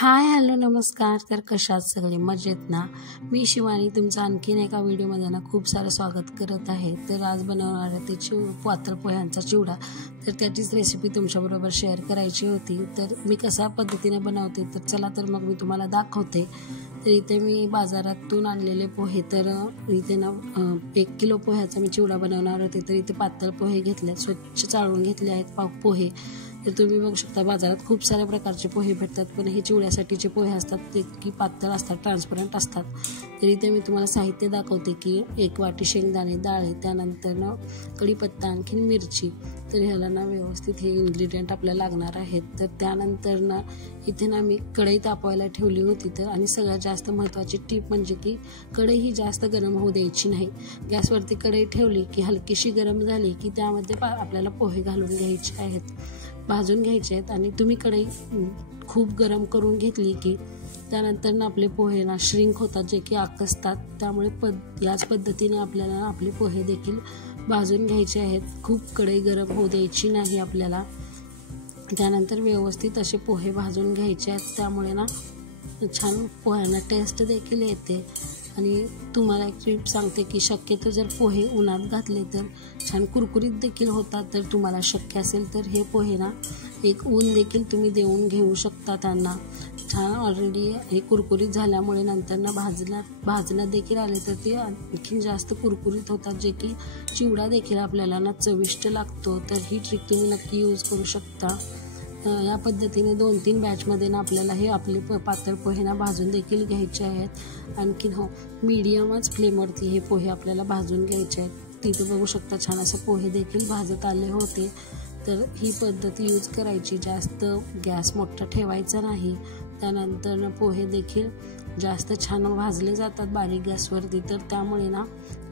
Hi hello नमस्कार. तर कशात सगळे मजेत ना. मी शिवानी तुमचं आणखीन एका व्हिडिओमध्ये ना खूप सारं स्वागत करत आहे. तर आज बनवणार आहे ते पातळ पोह्यांचा चिवडा. तर त्याचीच रेसिपी तुमच्याबरोबर शेअर करायची होती. तर मी कशा पद्धतीने बनवते तर चला तर मग मी तुम्हाला दाखवते. तर इथे मी बाजारातून आणलेले पोहे, तर इथे ना 1 किलो पोह्याचा मी चिवडा बनवणार होते. तर इथे पातळ पोहे घेतले, स्वच्छ चाळून घेतले आहेत पोहे. तर तुम्ही बघू शकता बाजारात खूप साऱ्या प्रकारचे पोहे भेटतात, पण हे चिवड्यासाठीचे पोहे असतात ते की पातळ असतात, ट्रान्सपरंट असतात. तर इथे मी तुम्हाला साहित्य दाखवते की 1 वाटी शेंगदाणे डाळे, त्यानंतर ना कढीपत्ता, आणखीन मिरची. तर ह्याला ना व्यवस्थित हे इन्ग्रेडियंट आपल्याला लागणार आहेत. तर त्यानंतर ना इथे ना मी कढई तापवायला ठेवली होती. तर आणि सगळ्यात जास्त महत्त्वाची टिप म्हणजे की कढई ही जास्त गरम होऊ द्यायची नाही. गॅसवरती कढई ठेवली की हलकीशी गरम झाली की त्यामध्ये आपल्याला पोहे घालून घ्यायचे आहेत, भाजून घ्यायचे आहेत. आणि तुम्ही कढई खूप गरम करून घेतली की त्यानंतर ना आपले पोहे ना श्रिंक होतात, जे की आकसतात. त्यामुळे याच पद्धतीने आपल्याला आपले पोहे देखील भाजून घ्यायचे आहेत. खूप कढई गरम होऊ द्यायची नाही आपल्याला. त्यानंतर व्यवस्थित असे पोहे भाजून घ्यायचे आहेत. त्यामुळे ना छान पोह्यांना टेस्ट देखील येते. आणि तुम्हाला एक टिप सांगते की शक्यतो जर पोहे उन्हात घातले तर छान कुरकुरीत देखील होतात. तर तुम्हाला शक्य असेल तर हे पोहे ना एक ऊन देखील तुम्ही देऊन घेऊ शकता त्यांना. छान ऑलरेडी हे कुरकुरीत झाल्यामुळे नंतर ना भाजण्यात देखील आले तर ते आणखीन जास्त कुरकुरीत होतात, जे की चिवडा देखील आपल्याला ना चविष्ट लागतो. तर ही ट्रिक तुम्ही नक्की यूज करू शकता. या पद्धतीने 2-3 बॅचमध्ये ना आपल्याला हे आपले पातळ पोहे ना भाजून देखील घ्यायचे आहेत. आणखीन मीडियमच फ्लेमवरती हे पोहे आपल्याला भाजून घ्यायचे आहेत. तिथे बघू शकता छान असं पोहे देखील भाजत आले होते. तर ही पद्धत यूज करायची, जास्त गॅस मोठा ठेवायचा नाही. त्यानंतर पोहे देखील जास्त छान भाजले जातात बारीक गॅसवरती. तर त्यामुळे ना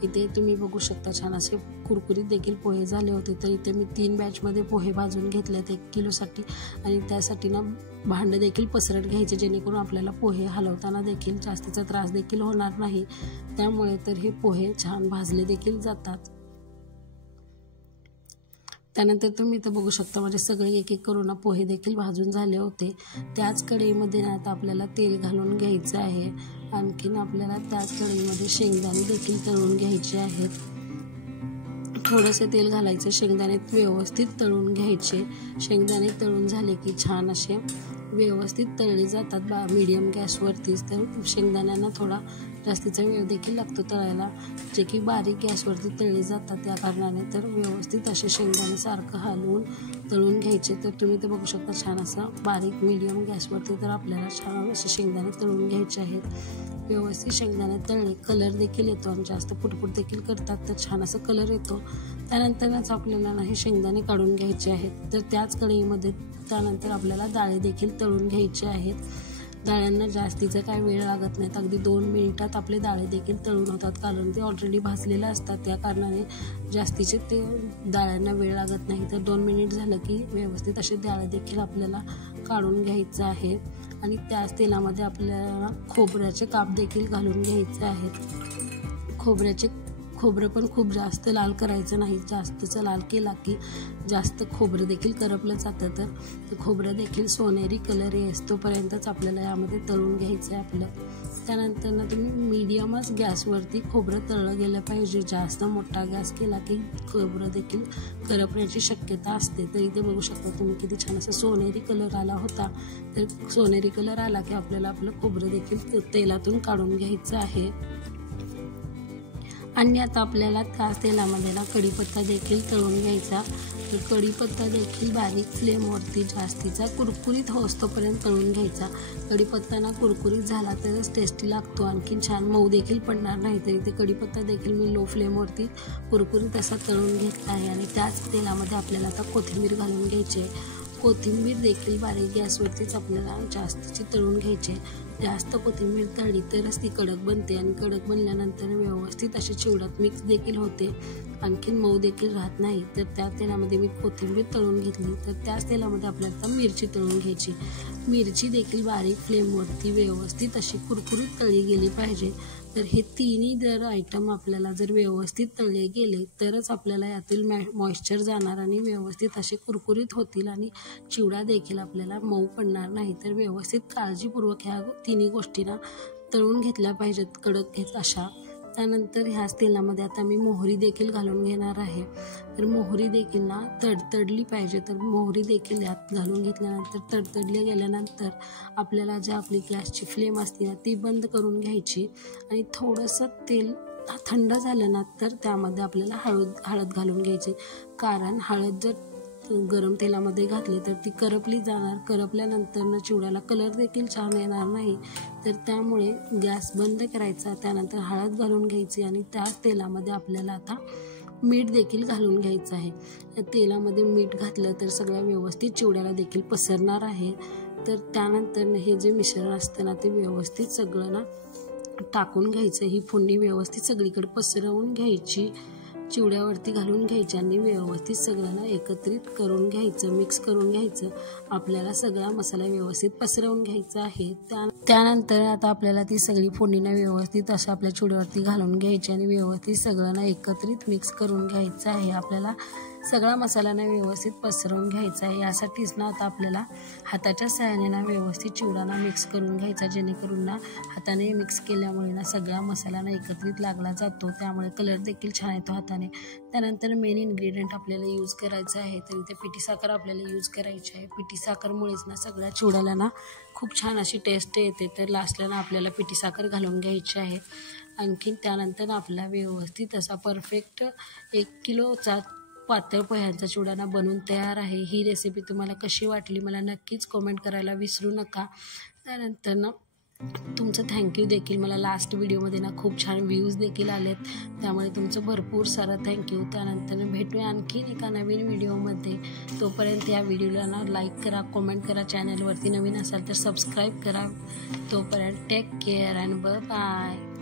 इथे तुम्ही बघू शकता छान असे कुरकुरीत देखील पोहे झाले होते. तर इथे मी 3 बॅचमध्ये पोहे भाजून घेतलेत 1 किलोसाठी. आणि त्यासाठी ना भांडं देखील पसरट घ्यायचे, जेणेकरून आपल्याला पोहे हलवताना देखील जास्तीचा त्रास देखील होणार नाही. त्यामुळे तर हे पोहे छान भाजले देखील जातात. त्यानंतर तुम्ही इथं बघू शकता म्हणजे सगळे एक एक करून पोहे देखील भाजून झाले होते. त्याच कढईमध्ये ना आता आपल्याला तेल घालून घ्यायचं आहे. आणखीन आपल्याला त्याच कढईमध्ये शेंगदाणे देखील तळून घ्यायचे आहेत. थोडंसं तेल घालायचं, शेंगदाणे व्यवस्थित तळून घ्यायचे. शेंगदाणे तळून झाले की छान असे व्यवस्थित तळले जातात मीडियम गॅसवरतीच. तर शेंगदाण्यांना थोडा जास्तीचा वेळ देखील लागतो तळायला, जे की बारीक गॅसवरती तळले जातात त्या कारणाने. तर व्यवस्थित असे शेंगदाणे सारखं हलवून तळून घ्यायचे. तर तुम्ही ते बघू शकता छान असं बारीक मीडियम गॅसवरती तर आपल्याला छान असे शेंगदाणे तळून घ्यायचे आहेत. व्यवस्थित शेंगदाणे तळले कलर देखील येतो आणि जास्त पुटपुट देखील करतात तर छान असा कलर येतो. त्यानंतरच आपल्याला ना हे शेंगदाणे काढून घ्यायचे आहेत. तर त्याच कढईमध्ये त्यानंतर आपल्याला डाळे देखील तळून घ्यायचे आहेत. डाळ्यांना जास्तीचा काय वेळ लागत नाही, अगदी 2 मिनिटात आपले डाळे देखील तळून होतात, कारण ते ऑलरेडी भाजलेले असतात. त्या कारणाने जास्तीचे ते डाळ्यांना वेळ लागत नाही. तर 2 मिनिट झालं की व्यवस्थित असे डाळे देखील आपल्याला काढून घ्यायचं आहे. आणि त्याच तेलामध्ये आपल्याला खोबऱ्याचे काप देखील घालून घ्यायचे आहेत. खोबरं पण खूप जास्त लाल करायचं नाही, जास्तचं लाल केला की जास्त खोबरं देखील करपलं जातं. तर खोबरं देखील सोनेरी कलर येतोपर्यंतच आपल्याला यामध्ये तळून घ्यायचं आहे आपलं. त्यानंतर ना तुम्ही मीडियमच गॅसवरती खोबरं तळलं गेलं पाहिजे. जास्त मोठा गॅस केला की खोबरं देखील करपण्याची शक्यता असते. तर इथे बघू शकता तुम्ही किती छान असं सोनेरी कलर आला होता. तर सोनेरी कलर आला की आपल्याला आपलं खोबरं देखील तेलातून काढून घ्यायचं आहे. आणि आता आपल्याला त्याच तेलामध्ये ना कढीपत्ता देखील तळून घ्यायचा. तर कढीपत्ता देखील बारीक फ्लेमवरती जास्तीचा कुरकुरीत होईस्तोपर्यंत तळून घ्यायचा. कढीपत्ता ना कुरकुरीत झाला तरच टेस्टी लागतो, आणखीन छान मऊ देखील पडणार नाही. तर इथे कढीपत्ता देखील मी लो फ्लेमवरती कुरकुरीत असा तळून घेतला आहे. आणि त्याच तेलामध्ये आपल्याला आता कोथिंबीर घालून घ्यायची आहे. कोथिंबीर देखील बारीक गॅसवरतीच आपल्याला जास्तीची तळून घ्यायची. जास्त कोथिंबीर तळली तरच ती कडक बनते, आणि कडक बनल्यानंतर व्यवस्थित अशी चिवड्यात मिक्स देखील होते, आणखीन मऊ देखील राहत नाही. तर त्या तेलामध्ये मी कोथिंबीर तळून घेतली. तर त्याच तेलामध्ये आपल्याला मिरची तळून घ्यायची. मिरची देखील बारीक फ्लेमवरती व्यवस्थित अशी कुरकुरीत तळली गेली पाहिजे। तर हे तिन्ही जर आयटम आपल्याला जर व्यवस्थित तळले गेले तरच आपल्याला यातील मॉइश्चर जाणार आणि व्यवस्थित असे कुरकुरीत होतील आणि चिवडा देखील आपल्याला मऊ पडणार नाही। तर व्यवस्थित काळजीपूर्वक ह्या तिन्ही गोष्टींना तळून घेतल्या पाहिजेत कडक अशा। त्यानंतर ह्याच तेलामध्ये आता मी मोहरी देखील घालून घेणार आहे। तर मोहरी देखील ना तडतडली पाहिजे। तर मोहरी देखील यात घालून घेतल्यानंतर तडतडली गेल्यानंतर आपल्याला जी आपली गॅसची फ्लेम असते ना ती बंद करून घ्यायची आणि थोडंसं तेल थंड झालं ना तर त्यामध्ये आपल्याला हळद घालून घ्यायची। कारण हळद जर गरम तेलामध्ये घातली तर ती करपली जाणार, करपल्यानंतर चिवड्याला कलर देखील छान येणार नाही। तर त्यामुळे गॅस बंद करायचा, त्यानंतर हळद घालून घ्यायची आणि त्याच तेलामध्ये आपल्याला आता मीठ देखील घालून घ्यायचं आहे। तेलामध्ये मीठ घातलं तर सगळ्या व्यवस्थित चिवड्याला देखील पसरणार आहे। तर त्यानंतर हे जे मिश्रण असतं ना ते व्यवस्थित सगळं ना टाकून घ्यायचं। ही फोडणी व्यवस्थित सगळीकडे पसरवून घ्यायची, चिवड्यावरती घालून घ्यायची आणि व्यवस्थित सगळं एकत्रित करून घ्यायचं, मिक्स करून घ्यायचं। आपल्याला सगळा मसाला व्यवस्थित पसरवून घ्यायचा आहे। त्यानंतर आता आपल्याला ती सगळी फोडणीनं व्यवस्थित असं आपल्या चिवड्यावरती घालून घ्यायची आणि व्यवस्थित सगळं एकत्रित मिक्स करून घ्यायचं आहे। आपल्याला सगळा मसाला व्यवस्थित पसरवून घ्यायचा आहे। यासाठीच ना आता आपल्याला हाताच्या सहाय्याने ना व्यवस्थित चिवडा मिक्स करून घ्यायचा, जेणेकरून ना हाताने मिक्स केल्यामुळे ना सगळा मसाला एकत्रित लागला जातो, त्यामुळे कलर देखील छान येतो हाताने। त्यानंतर मेन इन्ग्रेडियंट आपल्याला यूज करायचं आहे, तर इथे पिठी साखर आपल्याला यूज करायची आहे। पिठी साखरमुळेच ना सगळ्या चिवड्याला ना खूप छान अशी टेस्ट येते। तर लास्टला ना आपल्याला पिठी साखर घालून घ्यायची आहे। आणखीन त्यानंतर आपला व्यवस्थित असा परफेक्ट 1 किलोचा पातळ पोह्यांचा चिवडा बनवून तयार आहे। ही रेसिपी तुम्हाला कशी वाटली मला नक्कीच कमेंट करायला विसरू नका। त्यानंतर ना तुमचं थँक्यू देखील, मला लास्ट व्हिडिओमध्ये ना खूप छान व्ह्यूज देखील आलेत, त्यामुळे तुमचं भरपूर सारं थँक्यू। त्यानंतर भेटूया आणखीन एका नवीन व्हिडिओमध्ये। तोपर्यंत या व्हिडिओला ना लाईक करा, कमेंट करा, चॅनलवरती नवीन असाल तर सबस्क्राईब करा। तोपर्यंत take care and bye bye.